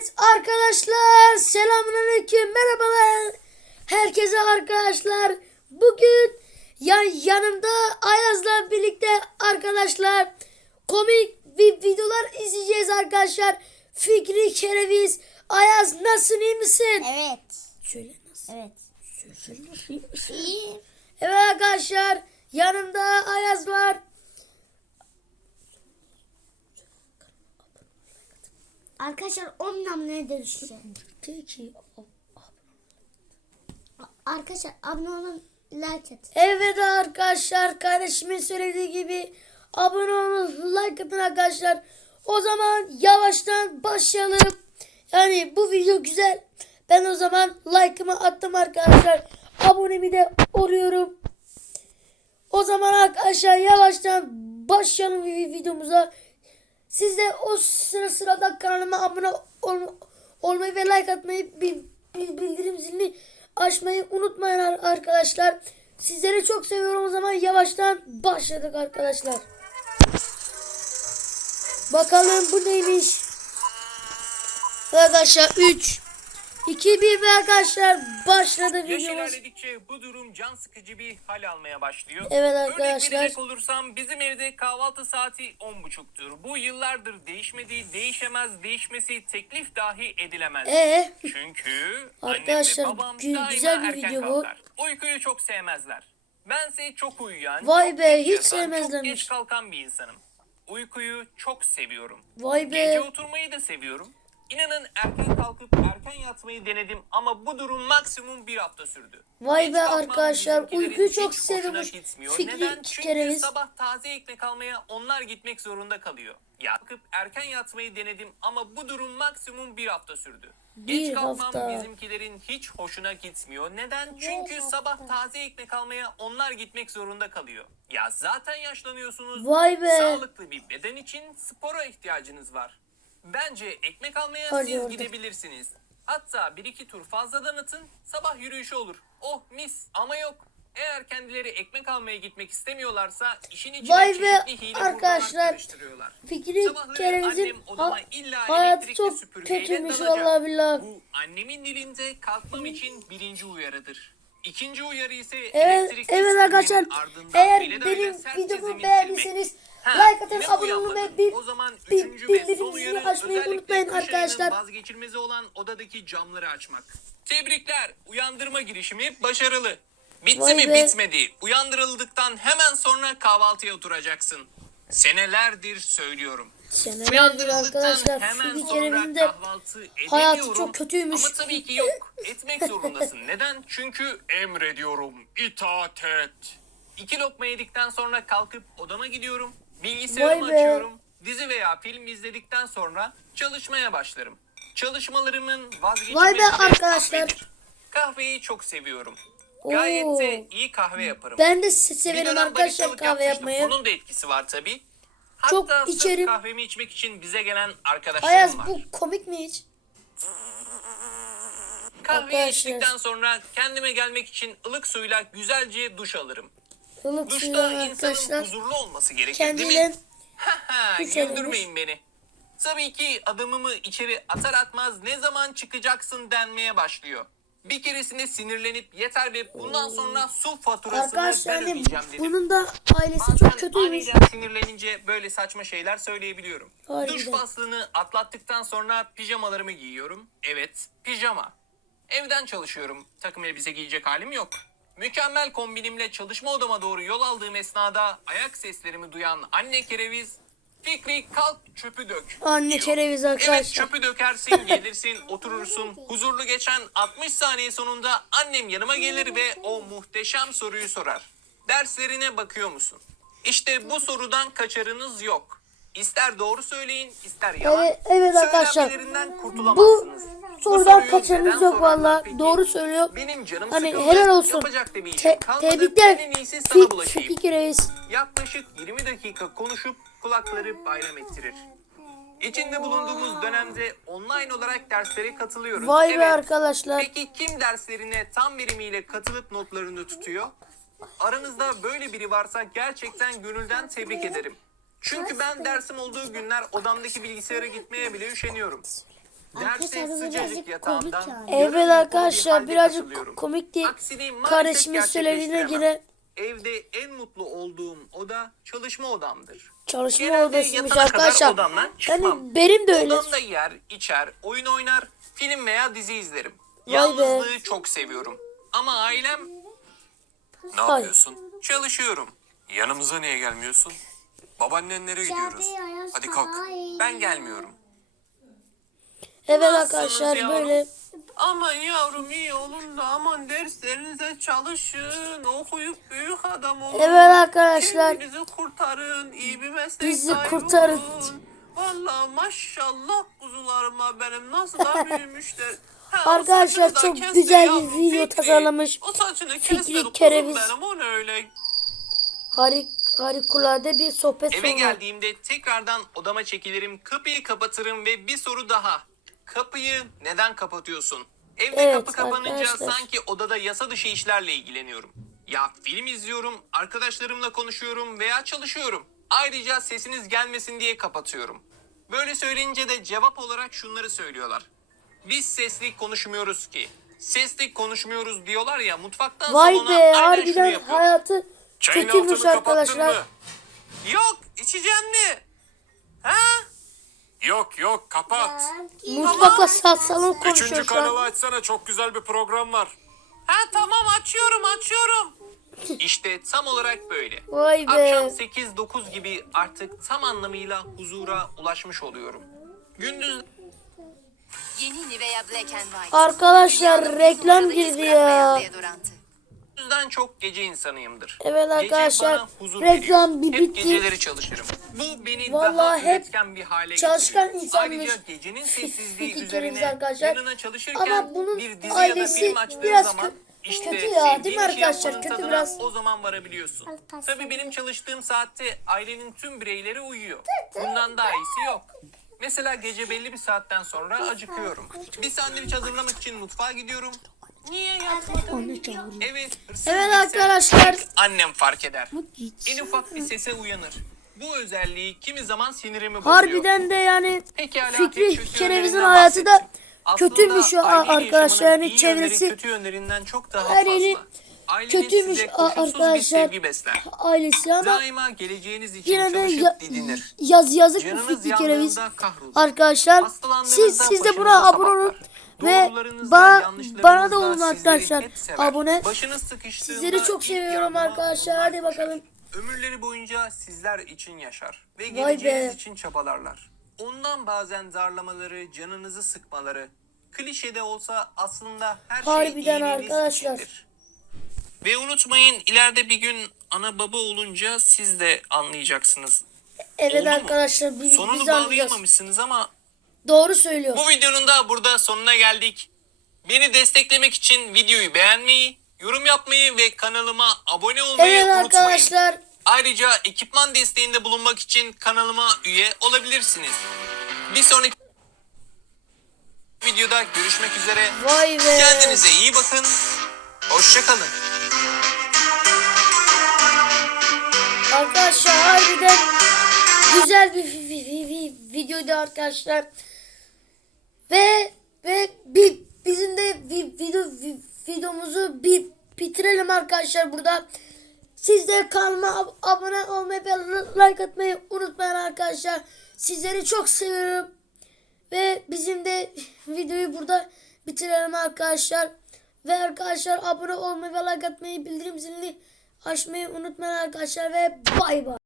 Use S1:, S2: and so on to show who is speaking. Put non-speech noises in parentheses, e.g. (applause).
S1: Evet arkadaşlar selamünaleyküm merhabalar herkese arkadaşlar bugün ya yanımda Ayaz'la birlikte arkadaşlar komik vi- videolar izleyeceğiz arkadaşlar Fikri Kereviz Ayaz nasılsın iyi misin?
S2: Evet.
S1: Söyle nasıl?
S2: Evet.
S1: Söyle nasıl iyi misin?
S2: İyi.
S1: Evet arkadaşlar yanımda Ayaz var.
S2: Arkadaşlar 10 namluya dönüşeceğim.
S1: Peki.
S2: Arkadaşlar abone olun like at.
S1: Evet arkadaşlar kardeşimin söylediği gibi abone olun like atın arkadaşlar. O zaman yavaştan başlayalım. Yani bu video güzel. Ben o zaman like'ımı attım arkadaşlar. Abonemi de oluyorum. O zaman arkadaşlar yavaştan başlayalım vi- videomuza. Siz de o sıra sırada kanalıma abone ol- olmayı ve like atmayı bil- bil- bildirim zilini açmayı unutmayın ar- arkadaşlar. Sizleri çok seviyorum o zaman yavaştan başladık arkadaşlar. Bakalım bu neymiş? Arkadaşlar 3 2 1 ve arkadaşlar başladı videomuz.
S3: ilerledikçe bu durum can sıkıcı bir hal almaya başlıyor.
S1: Evet
S3: Örnek
S1: arkadaşlar.
S3: verecek olursam bizim evde kahvaltı saati 10.30'tur. Bu yıllardır değişmedi, değişemez, değişmesi teklif dahi edilemez.
S1: Ee,
S3: Çünkü
S1: Arkadaşlar,
S3: annem ve babam
S1: gü-
S3: daima
S1: güzel bir
S3: erken
S1: video bu.
S3: kalkar. Uykuyu çok sevmezler. Bense çok uyuyan,
S1: Vay be,
S3: geç
S1: hiç
S3: yatan,
S1: sevmezlermiş.
S3: Çok geç kalkan bir insanım. Uykuyu çok seviyorum.
S1: vay be.
S3: Gece oturmayı da seviyorum. İnanın erken kalkıp erken yatmayı denedim ama bu durum maksimum bir hafta sürdü.
S1: Vay
S3: Geç
S1: be arkadaşlar, uykuyu
S3: hiç
S1: çok seviyormuş. Fikri
S3: Neden? Çünkü
S1: Kereviz.
S3: sabah taze ekmek almaya onlar gitmek zorunda kalıyor. Kalkıp erken yatmayı denedim ama bu durum maksimum bir hafta sürdü.
S1: Bir
S3: Geç kalkmam
S1: hafta.
S3: bizimkilerin hiç hoşuna gitmiyor. Neden? Çünkü sabah taze ekmek almaya onlar gitmek zorunda kalıyor. Ya zaten yaşlanıyorsunuz.
S1: Vay be.
S3: Sağlıklı bir beden için spora ihtiyacınız var. Bence ekmek almaya
S1: Hadi
S3: siz
S1: orada.
S3: gidebilirsiniz. Hatta bir iki tur fazladan atın sabah yürüyüşü olur. Oh mis ama yok. Eğer kendileri ekmek almaya gitmek istemiyorlarsa işin içine
S1: Vay be,
S3: çeşitli hile
S1: arkadaşlar.
S3: karıştırıyorlar.
S1: Fikri
S3: Sabahları
S1: Kereviz'in
S3: annem odama
S1: ha-
S3: illa
S1: hayatı
S3: elektrikli
S1: çok
S3: süpürgeyle
S1: kötüymüş
S3: dalacak.
S1: vallahi billahi.
S3: Bu annemin dilinde kalkmam için birinci uyarıdır. İkinci uyarı ise
S1: Evet,
S3: elektrikli
S1: evet
S3: süpürgenin
S1: arkadaşlar.
S3: ardından
S1: Eğer
S3: öyle de öyle
S1: benim
S3: sert
S1: videomu
S3: zemin
S1: beğendiyseniz
S3: silmek.
S1: Like atın, abone olun
S3: uyanmadın.
S1: ve bir,
S3: O zaman
S1: bir
S3: üçüncü ve son uyarı
S1: açmayı unutmayın arkadaşlar.
S3: vazgeçilmezi olan odadaki camları açmak. Tebrikler. Uyandırma girişimi başarılı. Bitti
S1: Vay
S3: mi?
S1: be.
S3: Bitmedi. Uyandırıldıktan hemen sonra kahvaltıya oturacaksın. Senelerdir söylüyorum.
S1: Senelerdir
S3: Uyandırıldıktan
S1: arkadaşlar
S3: hemen sonra
S1: Kereviz'in de
S3: kahvaltı
S1: hayatı çok kötüymüş.
S3: Ama tabii ki yok. Etmek zorundasın. (laughs) Neden? Çünkü emrediyorum. İtaat et. İki lokma yedikten sonra kalkıp odama gidiyorum. Bilgisayarımı
S1: Vay be.
S3: açıyorum. Dizi veya film izledikten sonra çalışmaya başlarım. Çalışmalarımın vazgeçilmezi
S1: Vay be
S3: de
S1: arkadaşlar.
S3: kahvedir. Kahveyi çok seviyorum. Gayet de
S1: Oo.
S3: iyi kahve yaparım.
S1: ben de se-
S3: Bir
S1: severim
S3: dönem
S1: arkadaşlar kahve
S3: yapmıştım.
S1: yapmayı.
S3: Onun da etkisi var tabii.
S1: Çok
S3: Hatta sırf
S1: içerim.
S3: kahvemi içmek için bize gelen arkadaşlarım
S1: Ayaz
S3: var.
S1: bu komik mi hiç?
S3: Kahveyi
S1: Arkadaşlar.
S3: içtikten sonra kendime gelmek için ılık suyla güzelce duş alırım. Duşta insanın
S1: arkadaşlar
S3: huzurlu olması gerekir değil
S1: kendiyle
S3: mi?
S1: Duş (laughs)
S3: Güldürmeyin beni. Tabii ki adımımı içeri atar atmaz ne zaman çıkacaksın denmeye başlıyor. Bir keresinde sinirlenip yeter ve bundan sonra su faturasını
S1: arkadaşlar
S3: ben
S1: hani
S3: ödeyeceğim dedim.
S1: bunun da ailesi
S3: Bazen
S1: çok kötüymüş.
S3: aniden sinirlenince böyle saçma şeyler söyleyebiliyorum.
S1: Harbiden.
S3: Duş faslını atlattıktan sonra pijamalarımı giyiyorum. Evet, pijama. Evden çalışıyorum. Takım elbise giyecek halim yok. Mükemmel kombinimle çalışma odama doğru yol aldığım esnada ayak seslerimi duyan anne kereviz Fikri kalk çöpü dök.
S1: Anne
S3: diyor.
S1: kereviz
S3: Evet
S1: arkadaşlar.
S3: çöpü dökersin gelirsin (laughs) oturursun. Huzurlu geçen 60 saniye sonunda annem yanıma gelir ve o muhteşem soruyu sorar. Derslerine bakıyor musun? İşte bu sorudan kaçarınız yok. İster doğru söyleyin ister yalan.
S1: Evet, evet arkadaşlar. Bu
S3: kurtulamazsınız.
S1: Sorudan
S3: neden
S1: yok valla. Doğru söylüyor.
S3: Benim canım
S1: Hani
S3: sıkıldı.
S1: helal olsun. Te- tebrikler.
S3: iyisi sana
S1: Fi-
S3: bulaşayım.
S1: Fikri Reis.
S3: Yaklaşık 20 dakika konuşup kulakları bayram ettirir. İçinde bulunduğumuz dönemde online olarak derslere katılıyoruz.
S1: Vay be
S3: Evet.
S1: arkadaşlar.
S3: Peki kim derslerine tam verimiyle katılıp notlarını tutuyor? Aranızda böyle biri varsa gerçekten gönülden tebrik ederim. Çünkü ben dersim olduğu günler odamdaki bilgisayara gitmeye bile üşeniyorum.
S2: Arkadaşlar bu birazcık komik yani.
S1: Evet arkadaşlar birazcık
S3: katılıyorum.
S1: komikti. Kardeşimin söylediğine göre
S3: Evde en mutlu olduğum oda çalışma odamdır.
S1: çalışma
S3: Genelde
S1: odasıymış arkadaşlar.
S3: odamdan çıkmam.
S1: Yani benim de öyle.
S3: Odamda yer, içer, oyun oynar, film veya dizi izlerim.
S1: Vay be.
S3: Yalnızlığı çok seviyorum. Ama ailem... Ne
S1: Hay.
S3: yapıyorsun? Çalışıyorum. Yanımıza niye gelmiyorsun? Babaannenlere gidiyoruz. Hadi kalk.
S2: hayır.
S3: Ben gelmiyorum.
S1: Evet
S3: Nasılsınız
S1: arkadaşlar
S3: yavrum?
S1: böyle.
S3: Aman yavrum iyi olun da aman derslerinize çalışın. Okuyup büyük adam olun.
S1: Evet arkadaşlar.
S3: Kendinizi kurtarın. iyi bir meslek
S1: Bizi
S3: sahibi
S1: kurtarın.
S3: olun. Valla maşallah kuzularıma benim nasıl da (laughs) büyümüşler. Ha, o
S1: Arkadaşlar
S3: saçını da
S1: çok güzel bir
S3: yavrum,
S1: video
S3: Fikri.
S1: tasarlamış.
S3: O saçını
S1: Fikri
S3: kuzum
S1: Kereviz.
S3: benim o ne öyle.
S1: Harik, harikulade bir sohbet
S3: Eve
S1: sonu.
S3: geldiğimde tekrardan odama çekilirim, kapıyı kapatırım ve bir soru daha. Kapıyı neden kapatıyorsun? Evde
S1: Evet,
S3: kapı kapanınca
S1: arkadaşlar.
S3: sanki odada yasa dışı işlerle ilgileniyorum. Ya film izliyorum, arkadaşlarımla konuşuyorum veya çalışıyorum. Ayrıca sesiniz gelmesin diye kapatıyorum. Böyle söyleyince de cevap olarak şunları söylüyorlar. Biz sesli konuşmuyoruz ki. Sesli konuşmuyoruz diyorlar ya mutfaktan
S1: Vay
S3: salona
S1: be
S3: aynen şunu
S1: harbiden hayatı
S3: Çayın altını kapattın
S1: arkadaşlar.
S3: mı? Yok, içeceğim mi? Ha? Yok yok kapat.
S1: Mutfakla sa- salon
S3: Üçüncü
S1: konuşuyor şu
S3: kanalı
S1: an.
S3: açsana çok güzel bir program var. Ha tamam açıyorum açıyorum. (laughs) İşte tam olarak böyle.
S1: Vay be.
S3: Akşam 8-9 gibi artık tam anlamıyla huzura ulaşmış oluyorum. Gündüz
S4: Yeni Nivea Black and White.
S1: Arkadaşlar
S4: Dünyanın
S1: reklam
S4: bir numaralı iz
S1: girdi
S4: bırakmayan
S1: ya.
S4: deodorantı.
S3: Gündüzden çok gece insanıyımdır.
S1: Evet arkadaşlar, reklam bir
S3: Hep
S1: bitti.
S3: geceleri çalışırım. Bu beni
S1: Vallahi
S3: daha
S1: hep
S3: bir hale
S1: çalışkan
S3: getiriyor.
S1: insanmış.
S3: Ayrıca gecenin (laughs) sessizliği üzerine
S1: arkadaşlar.
S3: yanına çalışırken
S1: Ama bunun
S3: bir dizi
S1: ailesi
S3: ya da film açtığın
S1: biraz
S3: zaman işte
S1: kötü ya, değil mi
S3: işi
S1: arkadaşlar? Kötü biraz.
S3: O zaman varabiliyorsun. Tabii benim çalıştığım saatte ailenin tüm bireyleri uyuyor. Bundan daha iyisi yok. Mesela gece belli bir saatten sonra acıkıyorum. Bir sandviç hazırlamak için mutfağa gidiyorum. Niye yatmadın? Evet,
S1: Evet arkadaşlar.
S3: Annem fark eder. En ufak bir sese uyanır. Bu özelliği kimi zaman sinirimi bozuyor.
S1: Harbiden de yani
S3: Pekala,
S1: Fikri Kereviz'in hayatı da kötüymüş ya arkadaşlar. Yani çevresi
S3: kötü yönlerinden çok daha fazla. Aileniz
S1: kötüymüş
S3: size koşulsuz bir
S1: arkadaşlar.
S3: sevgi besler.
S1: ailesi ama
S3: Daima geleceğiniz için
S1: yine de
S3: çalışıp
S1: ya-
S3: didinir.
S1: yaz yazık
S3: Canınız
S1: Fikri Kereviz.
S3: yandığında kahrolur.
S1: Arkadaşlar
S3: Hastalandığınızda
S1: siz siz de
S3: başınıza
S1: buna abone olun ve
S3: Doğrularınızla,
S1: bana da olun
S3: sizleri
S1: arkadaşlar.
S3: hep sever.
S1: Abone.
S3: Başınız sıkıştığında
S1: Sizleri çok
S3: ilk
S1: seviyorum
S3: yardıma
S1: arkadaşlar.
S3: onlar
S1: Hadi
S3: koşar.
S1: bakalım.
S3: Ömürleri boyunca sizler için yaşar ve
S1: Vay
S3: geleceğiniz
S1: be.
S3: için çabalarlar. Ondan bazen darlamaları, canınızı sıkmaları, klişede olsa aslında her şey
S1: Harbiden
S3: iyiliğiniz
S1: arkadaşlar.
S3: içindir. Ve unutmayın ileride bir gün ana baba olunca siz de anlayacaksınız.
S1: Evet
S3: Oldu mu?
S1: arkadaşlar biz,
S3: Sonunu
S1: biz anlayacağız.
S3: bağlayamamışsınız ama
S1: Doğru söylüyor.
S3: bu videonun da burada sonuna geldik. Beni desteklemek için videoyu beğenmeyi, yorum yapmayı ve kanalıma abone olmayı
S1: Evet
S3: unutmayın.
S1: arkadaşlar.
S3: Ayrıca ekipman desteğinde bulunmak için kanalıma üye olabilirsiniz. Bir sonraki videoda görüşmek üzere.
S1: Vay be.
S3: Kendinize iyi bakın. Hoşçakalın.
S1: Arkadaşlar harbiden güzel bir vi- vi- vi- videoydu arkadaşlar. Ve ve bir bizim de vi- video vi- videomuzu bir bitirelim arkadaşlar burada. Siz de kanalıma ab- abone olmayı ve like atmayı unutmayın arkadaşlar. Sizleri çok seviyorum. Ve bizim de (laughs) videoyu burada bitirelim arkadaşlar. Ve arkadaşlar abone olmayı ve like atmayı bildirim zilini açmayı unutmayın arkadaşlar ve bay bay.